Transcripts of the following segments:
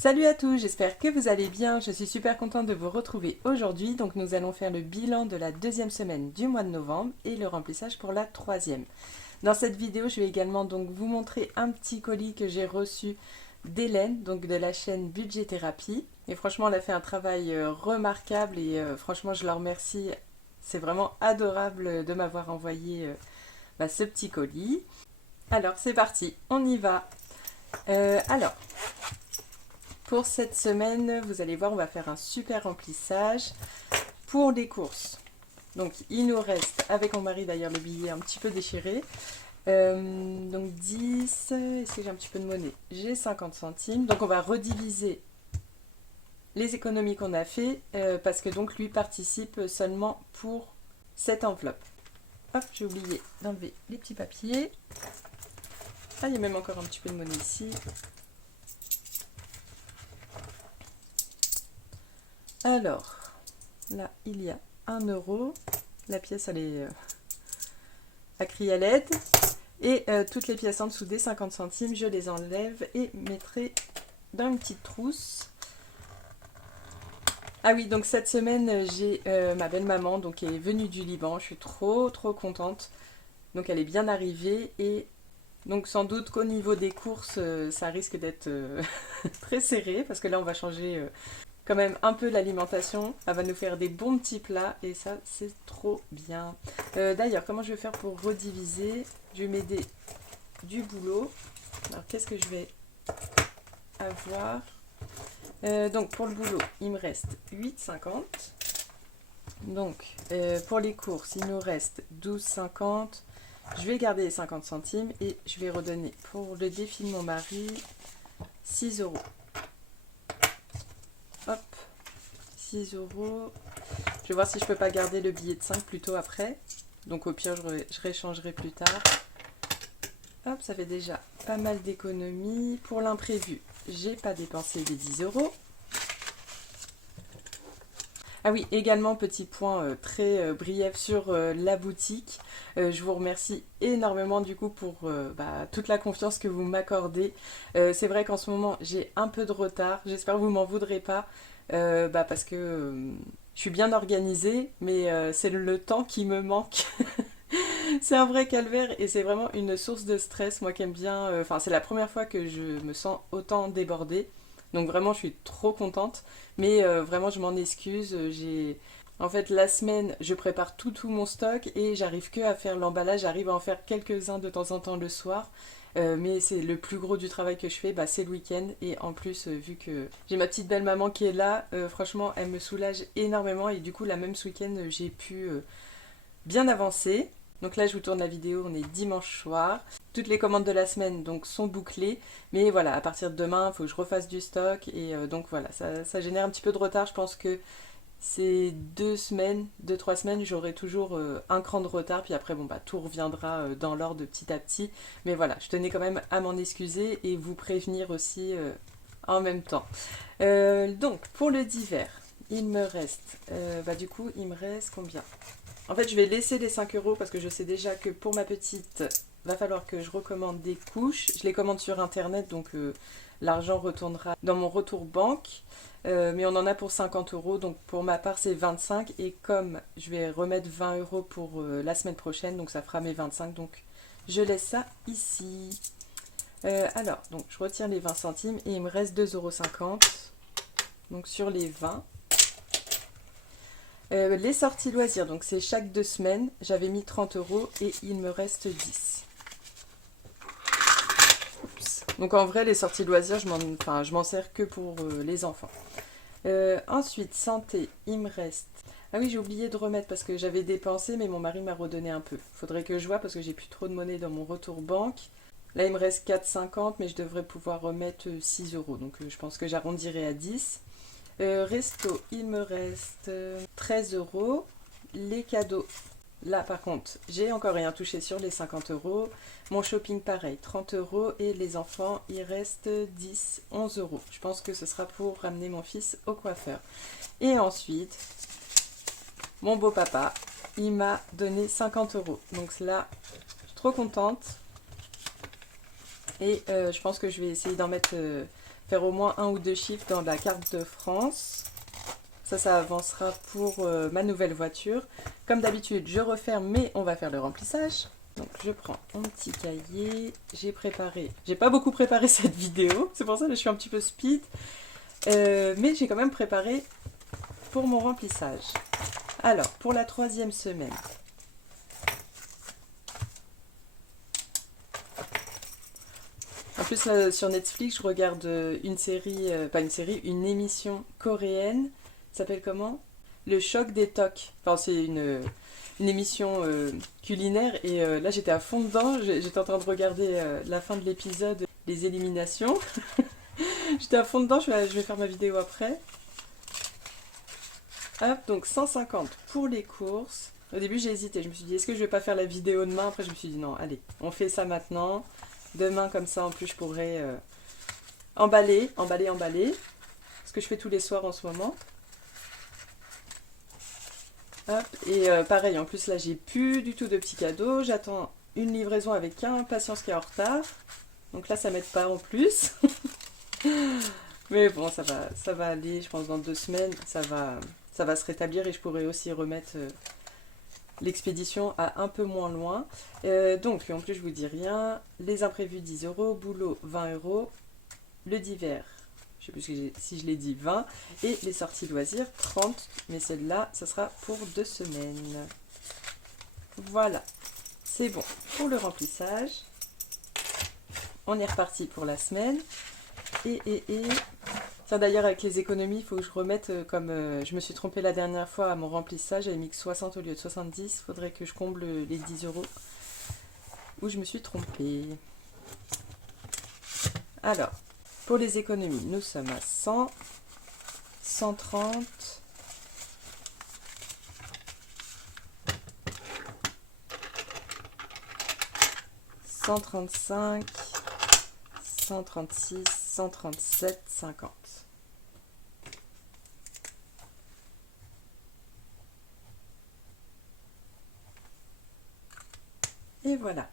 Salut à tous, j'espère que vous allez bien. Je suis super contente de vous retrouver aujourd'hui. Donc nous allons faire le bilan de la deuxième semaine du mois de novembre et le remplissage pour la troisième. Dans cette vidéo, je vais également donc vous montrer un petit colis que j'ai reçu d'Hélène, donc de la chaîne Budget Thérapie. Et franchement, elle a fait un travail remarquable et franchement, je la remercie. C'est vraiment adorable de m'avoir envoyé ce petit colis. Alors, c'est parti, on y va. Alors, pour cette semaine, vous allez voir, on va faire un super remplissage pour les courses. Donc, il nous reste, avec mon mari d'ailleurs, le billet un petit peu déchiré. Donc 10, est-ce que j'ai un petit peu de monnaie? J'ai 50 centimes. Donc, on va rediviser les économies qu'on a fait parce que donc lui participe seulement pour cette enveloppe. Hop, j'ai oublié d'enlever les petits papiers. Ah, il y a même encore un petit peu de monnaie ici. Alors, là, il y a 1 euro. La pièce, elle est à crier à l'aide. Et toutes les pièces en dessous des 50 centimes, je les enlève et mettrai dans une petite trousse. Ah oui, donc cette semaine, j'ai ma belle-maman qui est venue du Liban. Je suis trop contente. Donc elle est bien arrivée et donc sans doute qu'au niveau des courses, ça risque d'être très serré parce que là, on va changer quand même un peu l'alimentation. Elle va nous faire des bons petits plats et ça, c'est trop bien. D'ailleurs, comment je vais faire pour rediviser? Je vais m'aider du boulot. Alors, qu'est-ce que je vais avoir? Donc, pour le boulot, il me reste 8,50. Donc, pour les courses, il nous reste 12,50. Je vais garder les 50 centimes et je vais redonner pour le défi de mon mari 6 euros. Hop, 6 euros. Je vais voir si je peux pas garder le billet de 5 plutôt après. Donc au pire, je réchangerai plus tard. Hop, ça fait déjà pas mal d'économies. Pour l'imprévu, j'ai pas dépensé les 10 euros. Ah oui, également petit point très brief sur la boutique. Je vous remercie énormément du coup pour toute la confiance que vous m'accordez. C'est vrai qu'en ce moment j'ai un peu de retard. J'espère que vous m'en voudrez pas parce que je suis bien organisée, mais c'est le temps qui me manque. C'est un vrai calvaire et c'est vraiment une source de stress. Moi qui aime bien, enfin c'est la première fois que je me sens autant débordée. Donc vraiment je suis trop contente. Mais vraiment je m'en excuse. En fait la semaine je prépare tout mon stock et j'arrive que à faire l'emballage. J'arrive à en faire quelques-uns de temps en temps le soir. Mais c'est le plus gros du travail que je fais, c'est le week-end. Et en plus, vu que j'ai ma petite belle maman qui est là, franchement, elle me soulage énormément. Et du coup, la même ce week-end, j'ai pu bien avancer. Donc là, je vous tourne la vidéo, on est dimanche soir. Toutes les commandes de la semaine donc sont bouclées. Mais voilà, à partir de demain, il faut que je refasse du stock. Et donc voilà, ça génère un petit peu de retard. Je pense que ces 2 semaines, 2-3 semaines, j'aurai toujours un cran de retard. Puis après, tout reviendra dans l'ordre petit à petit. Mais voilà, je tenais quand même à m'en excuser et vous prévenir aussi en même temps. Donc, pour le divers, il me reste... du coup, il me reste combien? En fait, je vais laisser les 5 euros parce que je sais déjà que pour ma petite, va falloir que je recommande des couches. Je les commande sur internet, donc l'argent retournera dans mon retour banque. Mais on en a pour 50 euros, donc pour ma part c'est 25. Et comme je vais remettre 20 euros pour la semaine prochaine, donc ça fera mes 25. Donc je laisse ça ici. Alors, donc je retire les 20 centimes et il me reste 2,50 €. Donc sur les 20. Les sorties loisirs, donc c'est chaque 2 semaines. J'avais mis 30 euros et il me reste 10. Oups. Donc en vrai, les sorties loisirs, je m'en sers que pour les enfants. Ensuite, santé, il me reste... Ah oui, j'ai oublié de remettre parce que j'avais dépensé, mais mon mari m'a redonné un peu. Faudrait que je vois parce que j'ai plus trop de monnaie dans mon retour banque. Là, il me reste 4,50, mais je devrais pouvoir remettre 6 euros. Donc je pense que j'arrondirai à 10. Resto, il me reste 13 euros. Les cadeaux, là par contre, j'ai encore rien touché sur les 50 euros. Mon shopping, pareil, 30 euros. Et les enfants, il reste 10, 11 euros. Je pense que ce sera pour ramener mon fils au coiffeur. Et ensuite, mon beau papa, il m'a donné 50 euros. Donc là, je suis trop contente. Et je pense que je vais essayer d'en mettre faire au moins un ou deux chiffres dans la carte de France. Ça avancera pour ma nouvelle voiture. Comme d'habitude, je referme, mais on va faire le remplissage. Donc je prends mon petit cahier, j'ai pas beaucoup préparé cette vidéo, c'est pour ça que je suis un petit peu speed, mais j'ai quand même préparé pour mon remplissage. Alors, pour la 3e semaine, en plus là, sur Netflix, je regarde une série, une émission coréenne, ça s'appelle comment? Le choc des tocs. Enfin, c'est une émission culinaire et là j'étais à fond dedans, j'étais en train de regarder la fin de l'épisode, les éliminations. J'étais à fond dedans, je vais faire ma vidéo après. Hop, donc 150 pour les courses. Au début j'ai hésité, je me suis dit est-ce que je vais pas faire la vidéo demain? Après je me suis dit non, allez, on fait ça maintenant. Demain comme ça en plus je pourrais emballer. Ce que je fais tous les soirs en ce moment. Hop, et pareil, en plus là j'ai plus du tout de petits cadeaux, j'attends une livraison avec impatience qui est en retard, donc là ça m'aide pas en plus. Mais bon, ça va aller, je pense dans 2 semaines, ça va se rétablir et je pourrai aussi remettre l'expédition à un peu moins loin. Donc en plus je vous dis rien, les imprévus 10 euros, boulot 20 euros, le divers, je sais plus si je l'ai dit, 20, et les sorties loisirs 30, mais celle-là ça sera pour 2 semaines. Voilà, c'est bon pour le remplissage. On est reparti pour la semaine. Ça d'ailleurs avec les économies, il faut que je remette, comme je me suis trompée la dernière fois à mon remplissage, j'avais mis que 60 au lieu de 70, il faudrait que je comble les 10 euros où je me suis trompée. Alors, pour les économies, nous sommes à 100, 130, 135, 136, 137, 50. Et voilà.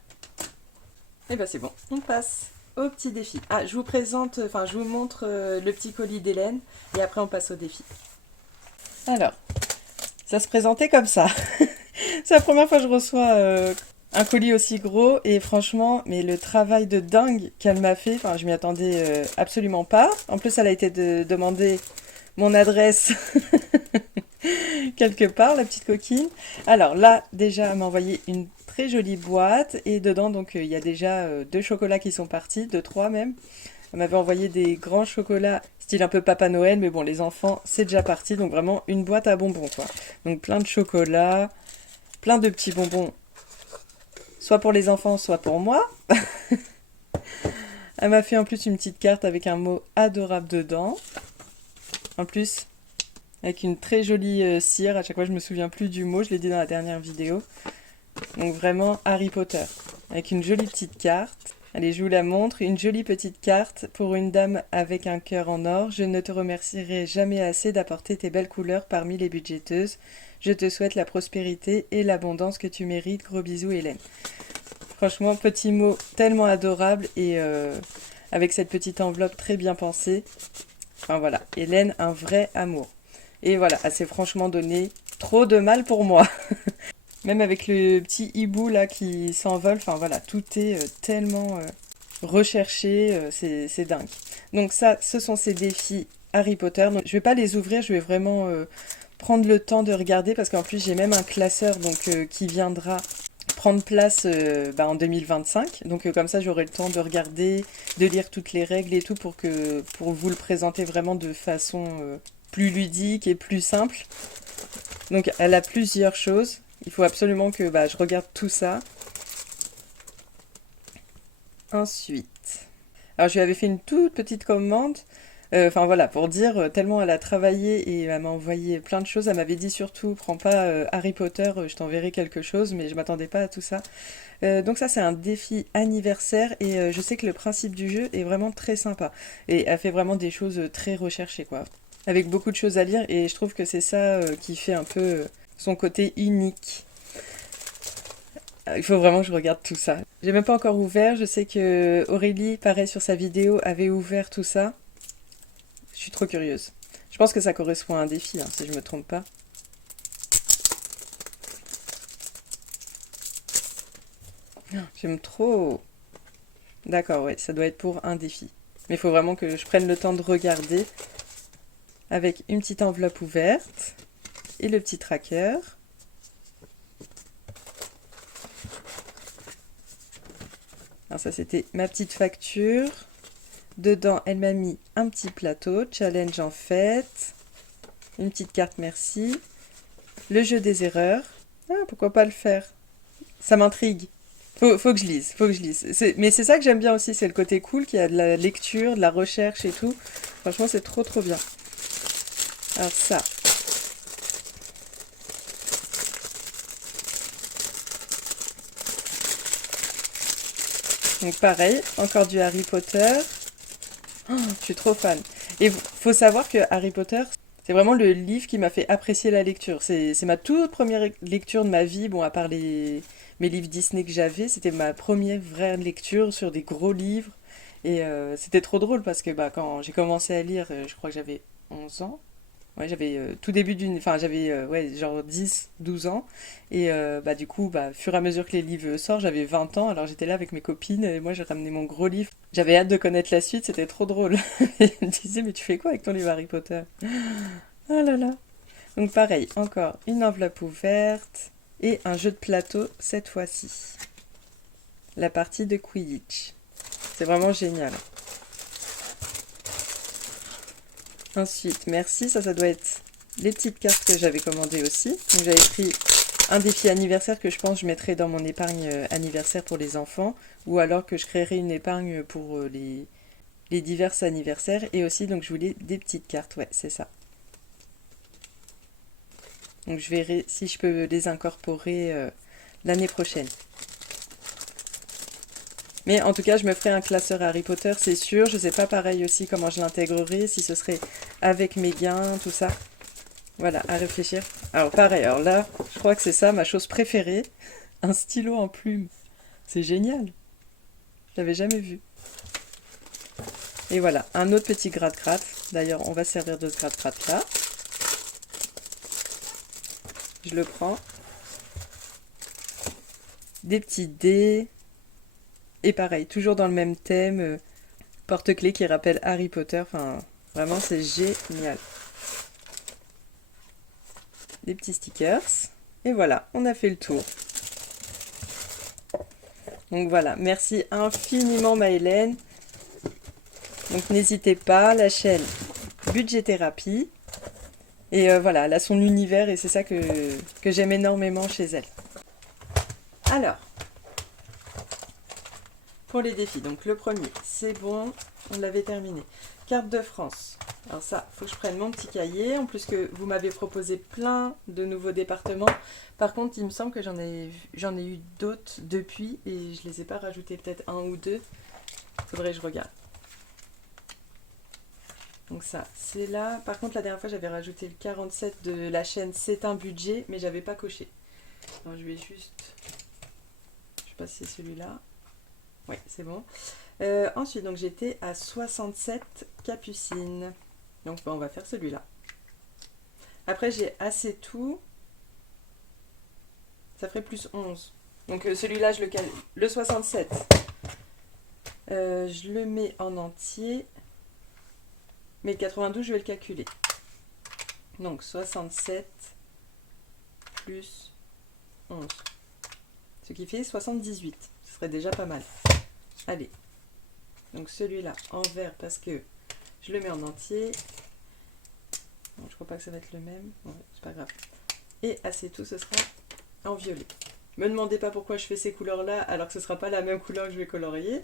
Et ben c'est bon, on passe au petit défi. Ah, je vous montre le petit colis d'Hélène et après on passe au défi. Alors, ça se présentait comme ça. C'est la première fois que je reçois un colis aussi gros et franchement, mais le travail de dingue qu'elle m'a fait, enfin je m'y attendais absolument pas. En plus, elle a été demander mon adresse quelque part, la petite coquine. Alors là, déjà, elle m'a envoyé une très jolie boîte et dedans, donc il y a déjà 2 chocolats qui sont partis, 2, 3 même. Elle m'avait envoyé des grands chocolats, style un peu Papa Noël, mais bon, les enfants, c'est déjà parti, donc vraiment une boîte à bonbons, quoi. Donc plein de chocolats, plein de petits bonbons, soit pour les enfants, soit pour moi. Elle m'a fait en plus une petite carte avec un mot adorable dedans. En plus, avec une très jolie cire, à chaque fois je me souviens plus du mot, je l'ai dit dans la dernière vidéo. Donc vraiment Harry Potter, avec une jolie petite carte. Allez, je vous la montre, une jolie petite carte pour une dame avec un cœur en or. Je ne te remercierai jamais assez d'apporter tes belles couleurs parmi les budgéteuses. Je te souhaite la prospérité et l'abondance que tu mérites. Gros bisous Hélène. Franchement, petit mot tellement adorable et avec cette petite enveloppe très bien pensée. Enfin voilà, Hélène, un vrai amour. Et voilà, elle s'est franchement donné trop de mal pour moi. Même avec le petit hibou là qui s'envole, enfin voilà, tout est tellement recherché, c'est dingue. Donc ça, ce sont ces défis Harry Potter. Donc, je vais pas les ouvrir, je vais vraiment prendre le temps de regarder parce qu'en plus j'ai même un classeur donc qui viendra prendre place en 2025. Donc comme ça j'aurai le temps de regarder, de lire toutes les règles et tout pour vous le présenter vraiment de façon plus ludique et plus simple. Donc elle a plusieurs choses. Il faut absolument que je regarde tout ça. Ensuite, alors je lui avais fait une toute petite commande. Enfin voilà, pour dire, tellement elle a travaillé et elle m'a envoyé plein de choses. Elle m'avait dit surtout, prends pas Harry Potter, je t'enverrai quelque chose, mais je m'attendais pas à tout ça. Donc ça c'est un défi anniversaire et je sais que le principe du jeu est vraiment très sympa. Et elle fait vraiment des choses très recherchées quoi. Avec beaucoup de choses à lire et je trouve que c'est ça qui fait un peu son côté unique. Il faut vraiment que je regarde tout ça. J'ai même pas encore ouvert, je sais que Aurélie, pareil sur sa vidéo, avait ouvert tout ça. Donc trop curieuse. Je pense que ça correspond à un défi, hein, si je me trompe pas. J'aime trop. D'accord, ouais, ça doit être pour un défi. Mais il faut vraiment que je prenne le temps de regarder avec une petite enveloppe ouverte et le petit tracker. Alors ça, c'était ma petite facture. Dedans, elle m'a mis un petit plateau, challenge en fait, une petite carte merci, le jeu des erreurs. Ah, pourquoi pas le faire? Ça m'intrigue. Faut que je lise, faut que je lise. Mais c'est ça que j'aime bien aussi, c'est le côté cool qu'il y a de la lecture, de la recherche et tout. Franchement, c'est trop trop bien. Alors ça. Donc pareil, encore du Harry Potter. Oh, je suis trop fan. Et faut savoir que Harry Potter, c'est vraiment le livre qui m'a fait apprécier la lecture. C'est ma toute première lecture de ma vie. Bon, à part mes livres Disney que j'avais, c'était ma première vraie lecture sur des gros livres. Et c'était trop drôle parce que bah, quand j'ai commencé à lire, je crois que j'avais 11 ans. Ouais, j'avais tout début d'une... Enfin, j'avais ouais, genre 10 12 ans. Et bah, du coup, bah, fur et à mesure que les livres sortent, j'avais 20 ans. Alors j'étais là avec mes copines et moi, j'ai ramené mon gros livre. J'avais hâte de connaître la suite, c'était trop drôle. Et elles me disaient, mais tu fais quoi avec ton livre Harry Potter? Oh là là. Donc pareil, encore une enveloppe ouverte et un jeu de plateau cette fois-ci. La partie de Quidditch. C'est vraiment génial. Ensuite, merci, ça doit être les petites cartes que j'avais commandées aussi. Donc j'avais pris un défi anniversaire que je pense que je mettrai dans mon épargne anniversaire pour les enfants, ou alors que je créerai une épargne pour les divers anniversaires. Et aussi, donc je voulais des petites cartes, ouais, c'est ça. Donc je verrai si je peux les incorporer l'année prochaine. Mais en tout cas, je me ferai un classeur Harry Potter, c'est sûr. Je ne sais pas pareil aussi comment je l'intégrerai, si ce serait avec mes gains, tout ça. Voilà, à réfléchir. Alors pareil, alors là, je crois que c'est ça ma chose préférée. Un stylo en plume. C'est génial. Je l'avais jamais vu. Et voilà, un autre petit gratte-gratte. D'ailleurs, on va servir de ce gratte-gratte là. Je le prends. Des petits dés. Et pareil, toujours dans le même thème. Porte-clés qui rappelle Harry Potter. Enfin, vraiment, c'est génial. Des petits stickers. Et voilà, on a fait le tour. Donc voilà, merci infiniment Maëlène. Donc n'hésitez pas, la chaîne Budget Thérapie. Et voilà, elle a son univers et c'est ça que j'aime énormément chez elle. Alors, pour les défis, donc le premier, c'est bon, on l'avait terminé. Carte de France. Alors ça, faut que je prenne mon petit cahier, en plus que vous m'avez proposé plein de nouveaux départements. Par contre, il me semble que j'en ai eu d'autres depuis et je les ai pas rajoutés, peut-être un ou deux. Faudrait que je regarde. Donc ça, c'est là. Par contre, la dernière fois, j'avais rajouté le 47 de la chaîne C'est un budget, mais j'avais pas coché. Alors, je vais juste... Je sais pas si c'est celui-là. Oui, c'est bon. Ensuite, donc j'étais à 67 Capucine. Donc, on va faire celui-là. Après, j'ai assez tout. Ça ferait plus 11. Donc, celui-là, je le cale. Le 67. Je le mets en entier. Mais le 92, je vais le calculer. Donc 67 plus 11. Ce qui fait 78. Ce serait déjà pas mal. Allez. Donc celui-là en vert parce que je le mets en entier. Bon, je crois pas que ça va être le même. Ouais, c'est pas grave. Et assez tout, ce sera en violet. Me demandez pas pourquoi je fais ces couleurs-là alors que ce sera pas la même couleur que je vais colorier.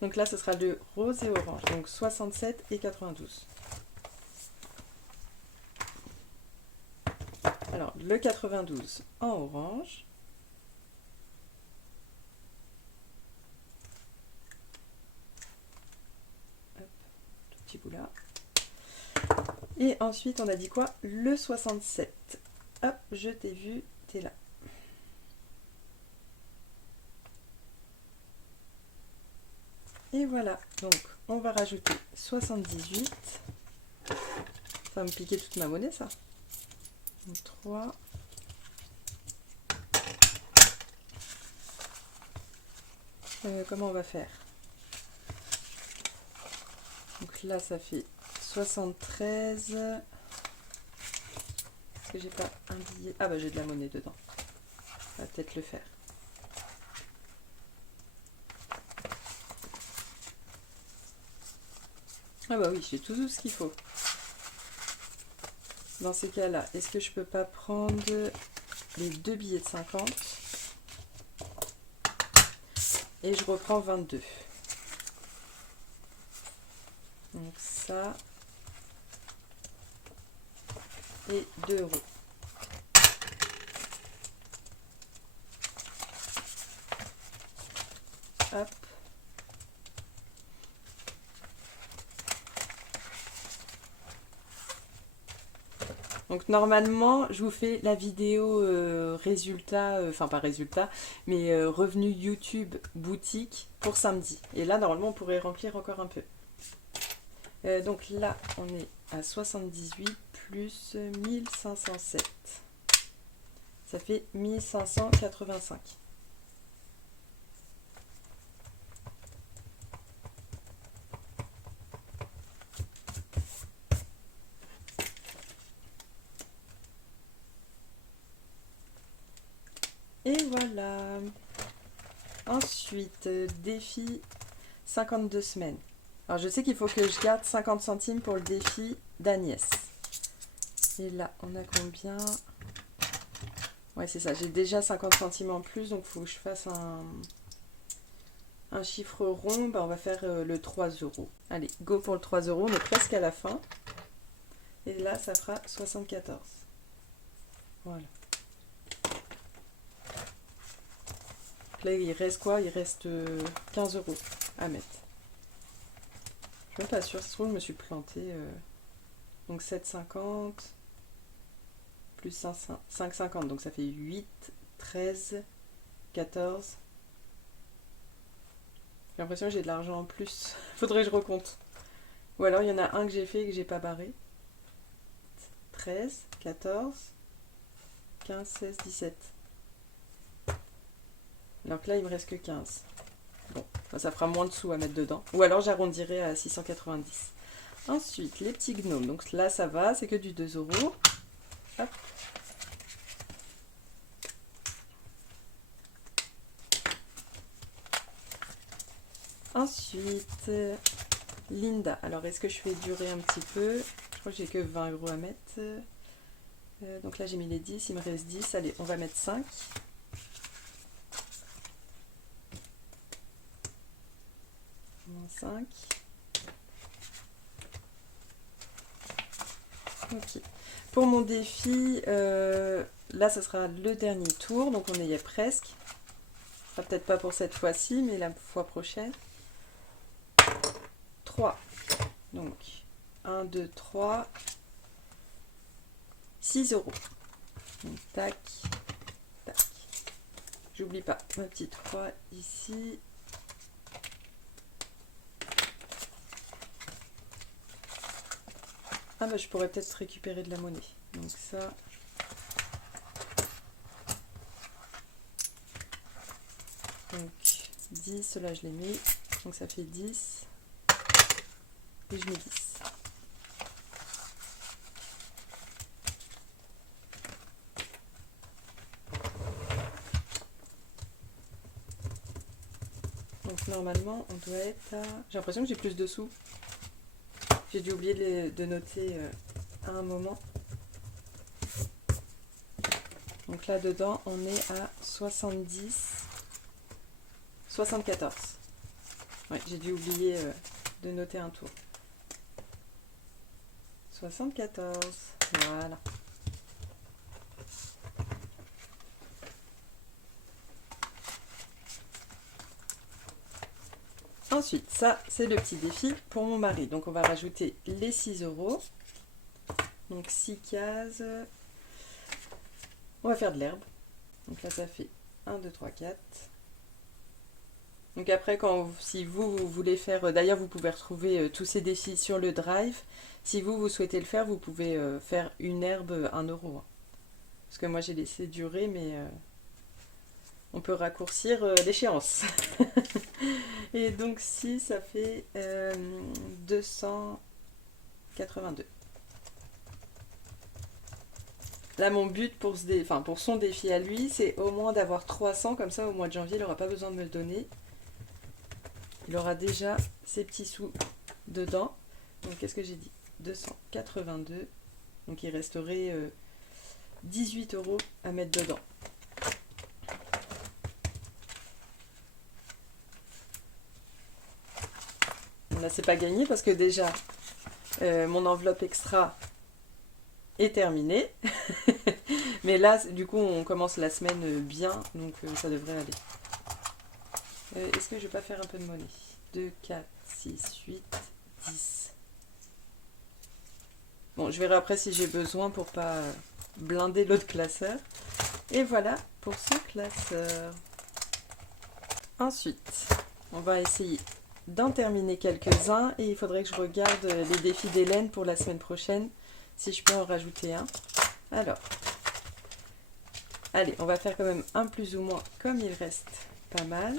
Donc là, ce sera le rose et orange. Donc 67 et 92. Alors, le 92 en orange. Hop, tout petit bout là. Et ensuite, on a dit quoi? Le 67. Hop, je t'ai vu, t'es là. Et voilà, donc on va rajouter 78. Ça va me piquer toute ma monnaie, ça. Donc 3. Comment on va faire? Donc là, ça fait 73. Est-ce que j'ai pas un billet? Ah bah j'ai de la monnaie dedans. On va peut-être le faire. Ah bah oui, j'ai tout ce qu'il faut. Dans ces cas-là, est-ce que je peux pas prendre les 2 billets de 50 et je reprends 22. Donc ça et 2 euros. Hop. Donc normalement, je vous fais la vidéo résultat, enfin pas résultat, mais revenu YouTube boutique pour samedi. Et là, normalement, on pourrait remplir encore un peu. Donc là, on est à 78 plus 1507. Ça fait 1585. Et voilà. Ensuite, défi 52 semaines. Alors je sais qu'il faut que je garde 50 centimes pour le défi d'Agnès. Et là, on a combien? Ouais, c'est ça. J'ai déjà 50 centimes en plus, donc il faut que je fasse un chiffre rond. Bah, on va faire le 3 euros. Allez, go pour le 3 euros. On est presque à la fin. Et là, ça fera 74. Voilà. Là, il reste quoi? Il reste 15 euros à mettre. Je suis même pas sûre. Ça se trouve, je me suis plantée. Donc 7,50 plus 5,50. Donc ça fait 8, 13, 14. J'ai l'impression que j'ai de l'argent en plus. Faudrait que je recompte. Ou alors il y en a un que j'ai fait et que j'ai pas barré. 13, 14, 15, 16, 17. Donc là, il me reste que 15. Bon, ça fera moins de sous à mettre dedans. Ou alors j'arrondirai à 690. Ensuite, les petits gnomes. Donc là, ça va, c'est que du 2 euros. Hop. Ensuite, Linda. Alors, est-ce que je fais durer un petit peu? Je crois que j'ai que 20 euros à mettre. Donc là, j'ai mis les 10. Il me reste 10. Allez, on va mettre 5. Moins 5. Ok. Pour mon défi, là, ça sera le dernier tour. Donc, on y est presque. Peut-être pas pour cette fois-ci, mais la fois prochaine. 3. Donc, 1, 2, 3. 6 euros. Donc, tac, tac. J'oublie pas ma petite 3 ici. Ah bah je pourrais peut-être récupérer de la monnaie. Donc ça. Donc 10, là je l'ai mis. Donc ça fait 10. Et je mets 10. Donc normalement on doit être à... J'ai l'impression que j'ai plus de sous. J'ai dû oublier de noter à un moment. Donc là dedans on est à 70. 74. Ouais, j'ai dû oublier de noter un tour. 74. Voilà. Ensuite, ça, c'est le petit défi pour mon mari. Donc, on va rajouter les 6 euros. Donc, 6 cases. On va faire de l'herbe. Donc là, ça fait 1, 2, 3, 4. Donc après, si vous voulez faire... D'ailleurs, vous pouvez retrouver tous ces défis sur le Drive. Si vous souhaitez le faire, vous pouvez faire une herbe 1 euro, hein. Parce que moi, j'ai laissé durer, mais on peut raccourcir l'échéance. Et donc, si, ça fait 282. Là, mon but pour son défi à lui, c'est au moins d'avoir 300. Comme ça, au mois de janvier, il n'aura pas besoin de me le donner. Il aura déjà ses petits sous dedans. Donc, qu'est-ce que j'ai dit? 282. Donc, il resterait 18 euros à mettre dedans. Là, c'est pas gagné parce que déjà, mon enveloppe extra est terminée. Mais là, du coup, on commence la semaine bien, donc ça devrait aller. Est-ce que je vais pas faire un peu de monnaie? 2, 4, 6, 8, 10. Bon, je verrai après si j'ai besoin pour pas blinder l'autre classeur. Et voilà pour ce classeur. Ensuite, on va essayer d'en terminer quelques-uns et il faudrait que je regarde les défis d'Hélène pour la semaine prochaine, si je peux en rajouter un. Alors, allez, on va faire quand même un plus ou moins comme il reste pas mal.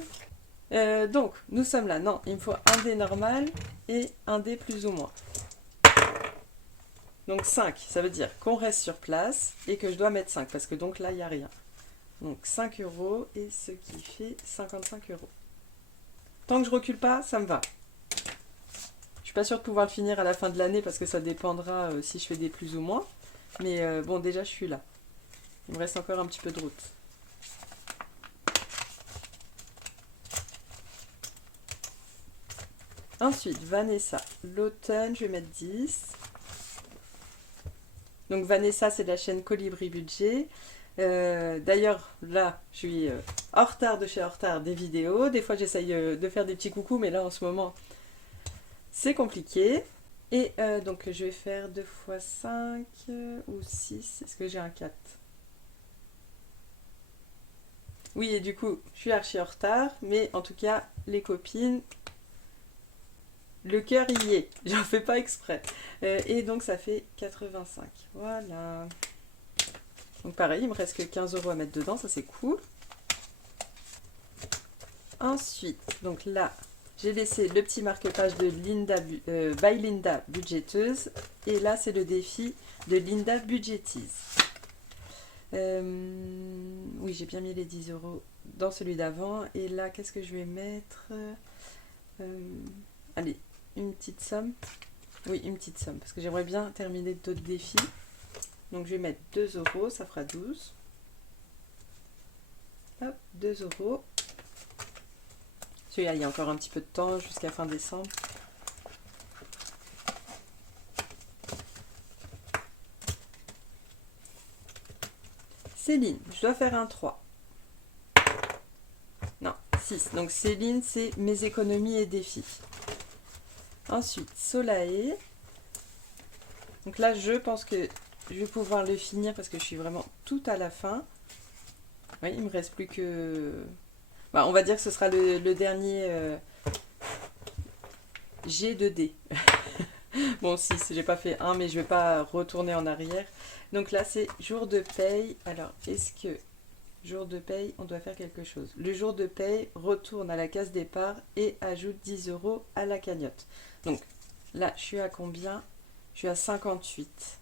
Donc, nous sommes là. Non, il me faut un dé normal et un dé plus ou moins. Donc 5, ça veut dire qu'on reste sur place et que je dois mettre 5 parce que donc là, il n'y a rien. Donc 5 euros et ce qui fait 55 euros. Tant que je recule pas, ça me va. Je suis pas sûre de pouvoir le finir à la fin de l'année parce que ça dépendra si je fais des plus ou moins. Mais bon, déjà, je suis là. Il me reste encore un petit peu de route. Ensuite, Vanessa. L'automne, je vais mettre 10. Donc Vanessa, c'est de la chaîne Colibri Budget. D'ailleurs, là, je suis en retard de chez en retard des vidéos. Des fois, j'essaye de faire des petits coucous, mais là, en ce moment, c'est compliqué. Et donc, je vais faire 2 fois 5 ou 6. Est-ce que j'ai un 4? Oui, et du coup, je suis archi en retard. Mais en tout cas, les copines, le cœur y est. J'en fais pas exprès. Et donc, ça fait 85. Voilà. Donc pareil, il me reste que 15 euros à mettre dedans, ça c'est cool. Ensuite, donc là, j'ai laissé le petit marque-page de Linda, by Linda Budgeteuse. Et là, c'est le défi de Linda Budgetise. Oui, j'ai bien mis les 10 euros dans celui d'avant. Et là, qu'est-ce que je vais mettre? Allez, une petite somme. Oui, une petite somme, parce que j'aimerais bien terminer d'autres défis. Donc je vais mettre 2 euros, ça fera 12. Hop, 2 euros. Celui-là, il y a encore un petit peu de temps jusqu'à fin décembre. Céline, je dois faire un 3. Non, 6. Donc Céline, c'est mes économies et défis. Ensuite, Solae. Donc là, je pense que je vais pouvoir le finir parce que je suis vraiment tout à la fin. Oui, il me reste plus que... Bah, on va dire que ce sera le dernier G2D. Bon, 6, j'ai pas fait 1, mais je vais pas retourner en arrière. Donc là, c'est jour de paye. Alors, est-ce que jour de paye, on doit faire quelque chose? Le jour de paye retourne à la case départ et ajoute 10 euros à la cagnotte. Donc là, je suis à combien? Je suis à 58.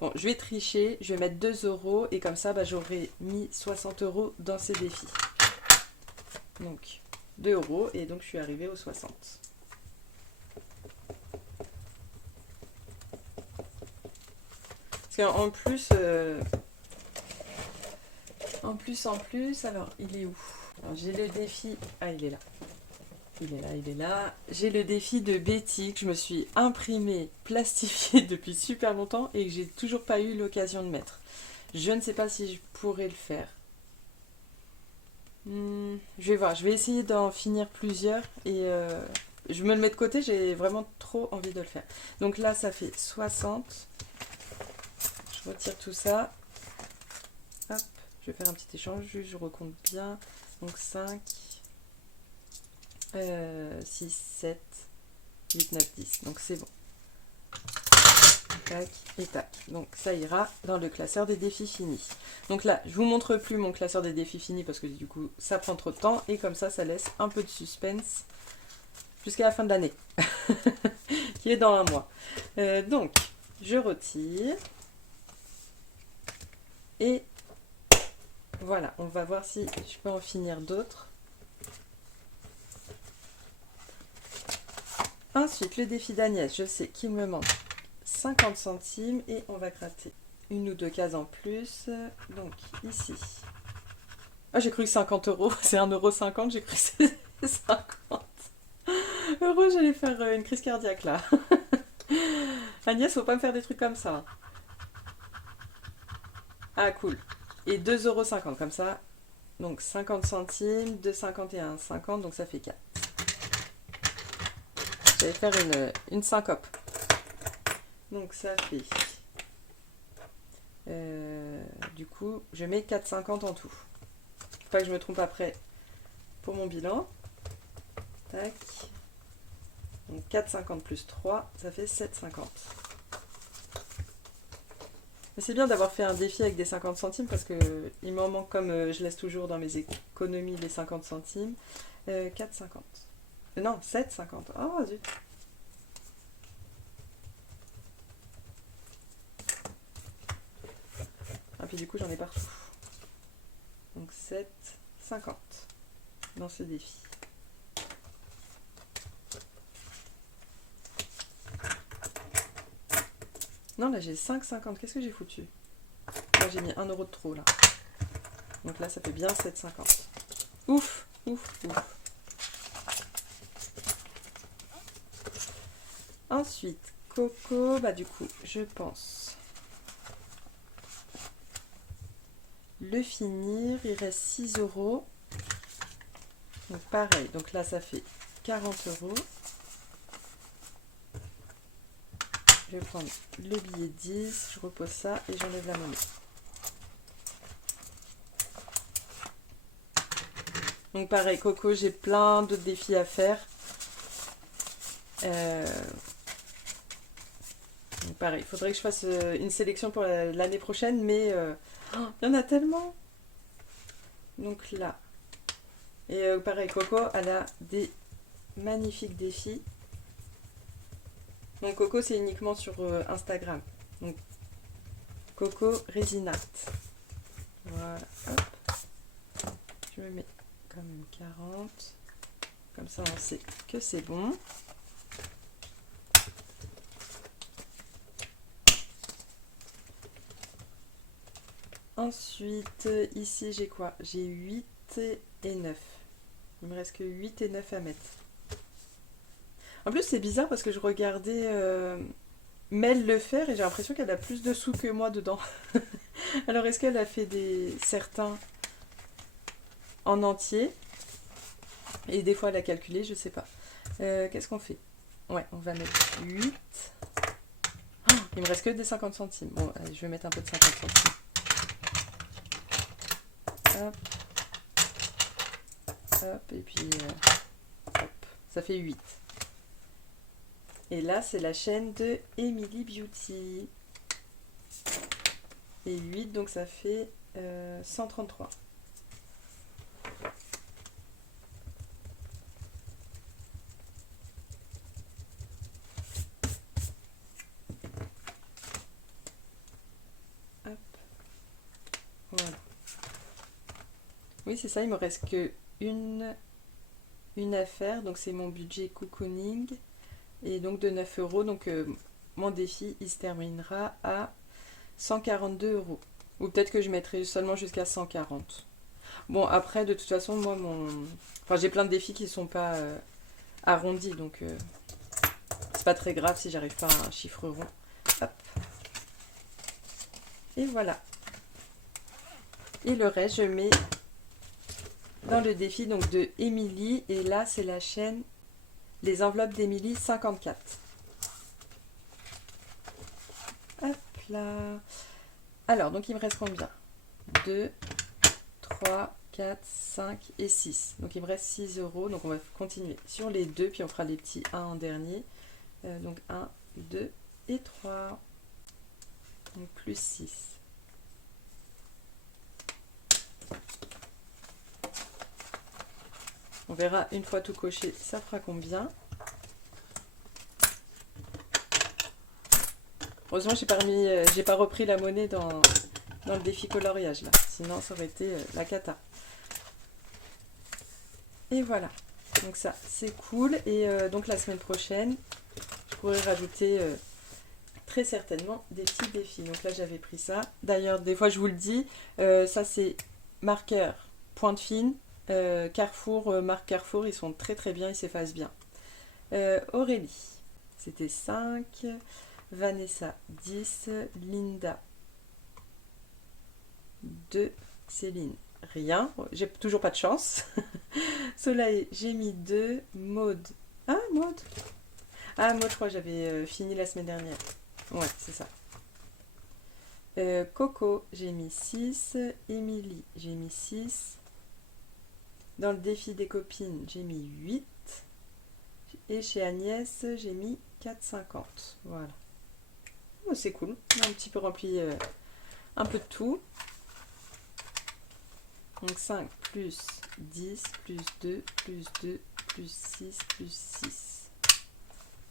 Bon, je vais tricher, je vais mettre 2 euros et comme ça, bah, j'aurai mis 60 euros dans ces défis. Donc 2 euros et donc je suis arrivée aux 60. Parce qu'en plus, alors il est où? Alors, j'ai le défi, ah il est là. Il est là. J'ai le défi de Betty que je me suis imprimé, plastifié depuis super longtemps et que j'ai toujours pas eu l'occasion de mettre. Je ne sais pas si je pourrais le faire. Je vais voir, je vais essayer d'en finir plusieurs et je me le mets de côté, j'ai vraiment trop envie de le faire. Donc là, ça fait 60. Je retire tout ça. Hop, je vais faire un petit échange, juste je recompte bien. Donc 5, 6, 7, 8, 9, 10. Donc c'est bon. Tac et tac. Donc ça ira dans le classeur des défis finis. Donc là, je vous montre plus mon classeur des défis finis parce que du coup, ça prend trop de temps. Et comme ça laisse un peu de suspense jusqu'à la fin de l'année. Qui est dans un mois. Donc, je retire. Et voilà, on va voir si je peux en finir d'autres. Ensuite, le défi d'Agnès, je sais qu'il me manque 50 centimes et on va gratter une ou deux cases en plus. Donc, ici. Ah, j'ai cru que 50 euros, c'est 1,50 €, j'ai cru que c'était 50 euros, j'allais faire une crise cardiaque là. Agnès, faut pas me faire des trucs comme ça. Ah, cool. Et 2,50 € comme ça. Donc 50 centimes, 2,50 et 1,50, donc ça fait 4. Je vais faire une syncope. Donc ça fait... du coup, je mets 4,50 en tout. Faut pas que je me trompe après pour mon bilan. Tac. Donc 4,50 plus 3, ça fait 7,50. Mais c'est bien d'avoir fait un défi avec des 50 centimes parce que il m'en manque, comme je laisse toujours dans mes économies les 50 centimes. 4,50. Non, 7,50. Oh zut. Ah puis du coup j'en ai partout. Donc 7,50 dans ce défi. Non, là j'ai 5,50. Qu'est-ce que j'ai foutu? Là j'ai mis 1 € de trop là. Donc là ça fait bien 7,50. Ouf, ouf, ouf. Ensuite, Coco, bah du coup, je pense le finir. Il reste 6 €. Donc pareil, donc là ça fait 40 €. Je vais prendre le billet 10, je repose ça et j'enlève la monnaie. Donc pareil, Coco, j'ai plein d'autres défis à faire. Donc pareil, il faudrait que je fasse une sélection pour l'année prochaine, mais il y en a tellement. Donc là. Et pareil, Coco, elle a des magnifiques défis. Donc Coco, c'est uniquement sur Instagram. Donc Coco Résinat. Voilà, hop. Je me mets quand même 40. Comme ça, on sait que c'est bon. Ensuite, ici, j'ai quoi? J'ai 8 et 9. Il me reste que 8 et 9 à mettre. En plus, c'est bizarre parce que je regardais Mel le faire et j'ai l'impression qu'elle a plus de sous que moi dedans. Alors, est-ce qu'elle a fait certains en entier? Et des fois, elle a calculé, je sais pas. Qu'est-ce qu'on fait? Ouais, on va mettre 8. Oh, il me reste que des 50 centimes. Bon, allez, je vais mettre un peu de 50 centimes. Hop. Hop, et puis... hop. Ça fait 8. Et là, c'est la chaîne de Emily Beauty. Et 8, donc ça fait 133. Hop. Voilà. Oui, c'est ça, il me reste que une affaire. Donc c'est mon budget cocooning. Et donc de 9 €. Donc mon défi, il se terminera à 142 €. Ou peut-être que je mettrai seulement jusqu'à 140. Bon, après, de toute façon, moi, enfin, j'ai plein de défis qui ne sont pas arrondis. Donc, c'est pas très grave si j'arrive pas à un chiffre rond. Hop. Et voilà. Et le reste, je mets dans le défi donc, de Émilie. Et là, c'est la chaîne Les enveloppes d'Émilie 54. Hop là. Alors, donc il me reste combien? 2, 3, 4, 5 et 6. Donc il me reste 6 euros. Donc on va continuer sur les deux, puis on fera les petits 1 en dernier. Donc 1, 2 et 3. Donc plus 6. On verra une fois tout coché, ça fera combien. Heureusement, j'ai pas repris la monnaie dans le défi coloriage là. Sinon, ça aurait été la cata. Et voilà. Donc ça, c'est cool. Et donc la semaine prochaine, je pourrais rajouter très certainement des petits défis. Donc là, j'avais pris ça. D'ailleurs, des fois, je vous le dis, ça c'est marqueur, pointe fine, Carrefour, marque Carrefour, ils sont très très bien, ils s'effacent bien. Aurélie, c'était 5. Vanessa, 10. Linda, 2. Céline, rien. J'ai toujours pas de chance. Soleil, j'ai mis 2. Maude. Ah, Maude. Ah, Maude, je crois que j'avais fini la semaine dernière. Ouais, c'est ça. Coco, j'ai mis 6. Émilie, j'ai mis 6. Dans le défi des copines, j'ai mis 8. Et chez Agnès, j'ai mis 4,50. Voilà. Oh, c'est cool. On a un petit peu rempli un peu de tout. Donc 5 plus 10 plus 2 plus 2 plus 6 plus 6.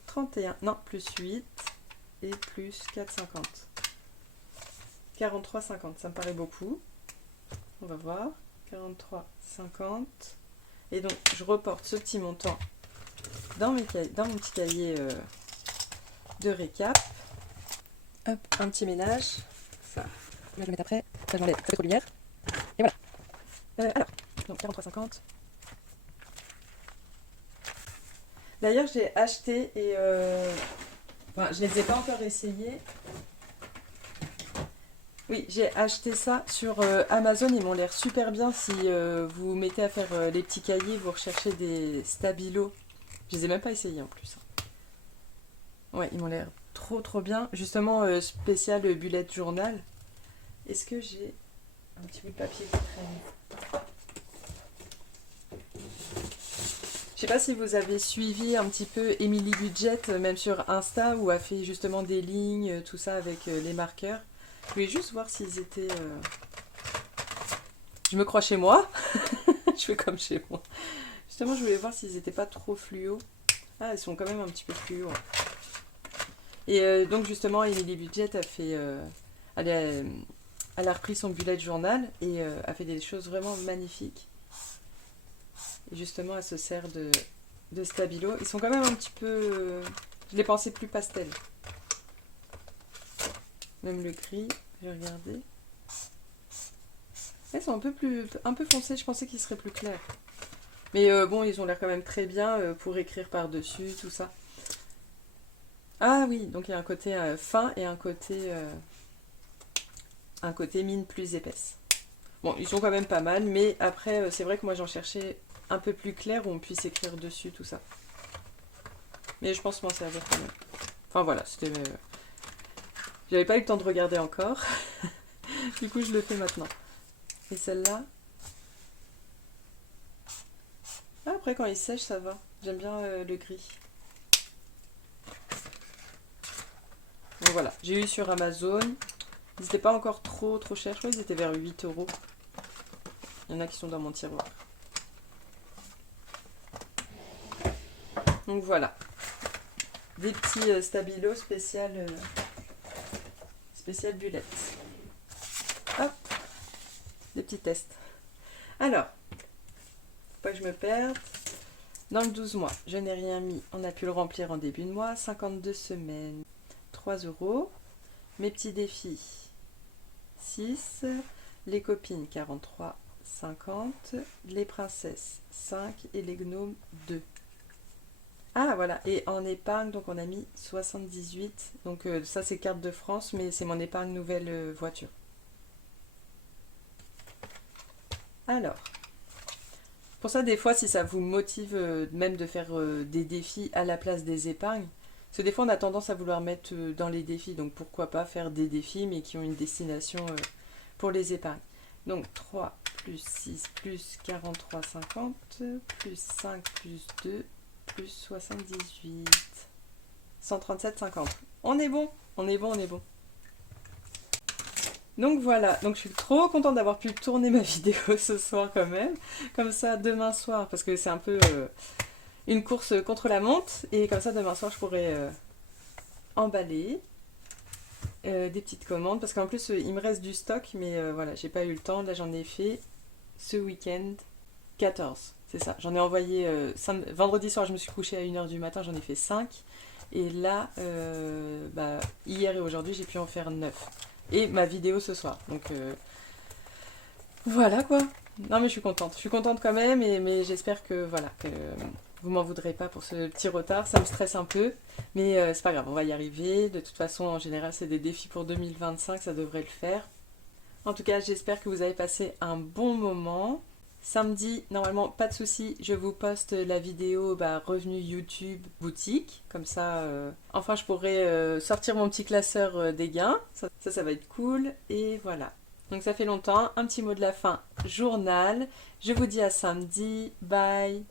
31. Non, plus 8 et plus 4,50. 43,50. Ça me paraît beaucoup. On va voir. 43,50. Et donc, je reporte ce petit montant dans mon petit cahier de récap. Hop, un petit ménage. Ça, je vais le mettre après. Ça, j'enlève. Ça fait trop de lumière. Et voilà. Alors, donc 43,50. D'ailleurs, j'ai acheté et... Enfin, je ne les ai pas encore essayés. Oui, j'ai acheté ça sur Amazon. Ils m'ont l'air super bien. Si vous vous mettez à faire les petits cahiers, vous recherchez des stabilos. Je les ai même pas essayés en plus. Ouais, ils m'ont l'air trop bien. Justement, spécial bullet journal. Est-ce que j'ai un petit bout de papier qui traîne? Je sais pas si vous avez suivi un petit peu Emily Budget, même sur Insta, où elle fait justement des lignes, tout ça avec les marqueurs. Je voulais juste voir s'ils étaient... Je me crois chez moi. Je fais comme chez moi. Justement, je voulais voir s'ils étaient pas trop fluo. Ah, ils sont quand même un petit peu fluo. Et donc justement, Emily Budget a fait... elle a repris son bullet journal et a fait des choses vraiment magnifiques. Et justement, elle se sert de stabilo. Ils sont quand même un petit peu... je les pensais plus pastel. Même le gris, j'ai regardé. Ils sont un peu foncés, je pensais qu'ils seraient plus clairs. Mais bon, ils ont l'air quand même très bien pour écrire par-dessus, tout ça. Ah oui, donc il y a un côté fin et un côté mine plus épaisse. Bon, ils sont quand même pas mal, mais après, c'est vrai que moi j'en cherchais un peu plus clair où on puisse écrire dessus, tout ça. Mais je pense m'en servir quand même. Enfin voilà, c'était... J'avais pas eu le temps de regarder encore. Du coup, je le fais maintenant. Et celle-là... Ah, après, quand il sèche, ça va. J'aime bien le gris. Donc voilà, j'ai eu sur Amazon. Ils n'étaient pas encore trop chers. Je crois qu'ils étaient vers 8 euros. Il y en a qui sont dans mon tiroir. Donc voilà. Des petits stabilos spécial bullet. Hop. Des petits tests. Alors, faut pas que je me perde. Dans le 12 mois, je n'ai rien mis. On a pu le remplir en début de mois. 52 semaines, 3 euros. Mes petits défis, 6. Les copines, 43,50. Les princesses, 5. Et les gnomes, 2. Ah voilà, et en épargne, donc on a mis 78. Donc ça c'est carte de France, mais c'est mon épargne nouvelle voiture. Alors, pour ça des fois si ça vous motive même de faire des défis à la place des épargnes, parce que des fois on a tendance à vouloir mettre dans les défis, donc pourquoi pas faire des défis mais qui ont une destination pour les épargnes. Donc 3 plus 6 plus 43,50 plus 5 plus 2 plus 78. 137,50. On est bon, on est bon, on est bon. Donc voilà, donc je suis trop contente d'avoir pu tourner ma vidéo ce soir quand même. Comme ça, demain soir, parce que c'est un peu une course contre la montre. Et comme ça, demain soir, je pourrais emballer des petites commandes. Parce qu'en plus, il me reste du stock, mais voilà, j'ai pas eu le temps. Là, j'en ai fait ce week-end 14. C'est ça, j'en ai envoyé vendredi soir, je me suis couchée à 1h du matin, j'en ai fait 5. Et là, hier et aujourd'hui, j'ai pu en faire 9. Et ma vidéo ce soir. Donc voilà quoi. Non mais je suis contente. Je suis contente quand même, mais j'espère que voilà, que vous m'en voudrez pas pour ce petit retard. Ça me stresse un peu. Mais c'est pas grave, on va y arriver. De toute façon, en général, c'est des défis pour 2025, ça devrait le faire. En tout cas, j'espère que vous avez passé un bon moment. Samedi, normalement, pas de souci, je vous poste la vidéo revenu YouTube boutique. Comme ça, enfin, je pourrai sortir mon petit classeur des gains. Ça va être cool. Et voilà. Donc, ça fait longtemps. Un petit mot de la fin, journal. Je vous dis à samedi. Bye.